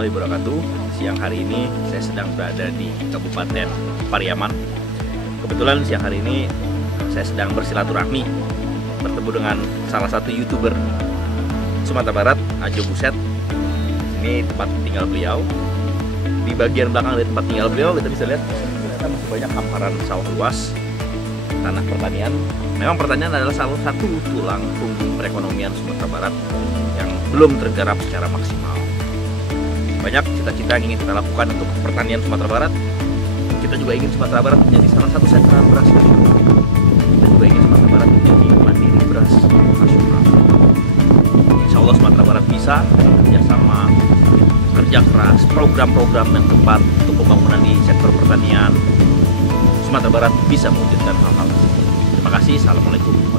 warahmatullahi wabarakatuh. Siang hari ini saya sedang berada di Kabupaten Pariaman. Kebetulan siang hari ini saya sedang bersilaturahmi bertemu dengan salah satu YouTuber Sumatera Barat, Ajo Buset. Ini tempat tinggal beliau. Di bagian belakang dari tempat tinggal beliau kita bisa lihat masih banyak hamparan sawah luas, tanah pertanian. Memang pertanian adalah salah satu tulang punggung perekonomian Sumatera Barat yang belum tergarap secara maksimal. Banyak cita-cita yang ingin kita lakukan untuk pertanian Sumatera Barat. Kita juga ingin Sumatera Barat menjadi salah satu sentra beras nasional. Kita juga ingin Sumatera Barat menjadi mandiri beras nasional. Insya Allah Sumatera Barat bisa kerjasama, kerja keras, program-program yang tepat untuk pembangunan di sektor pertanian. Sumatera Barat bisa mewujudkan hal-hal tersebut. Terima kasih. Assalamualaikum.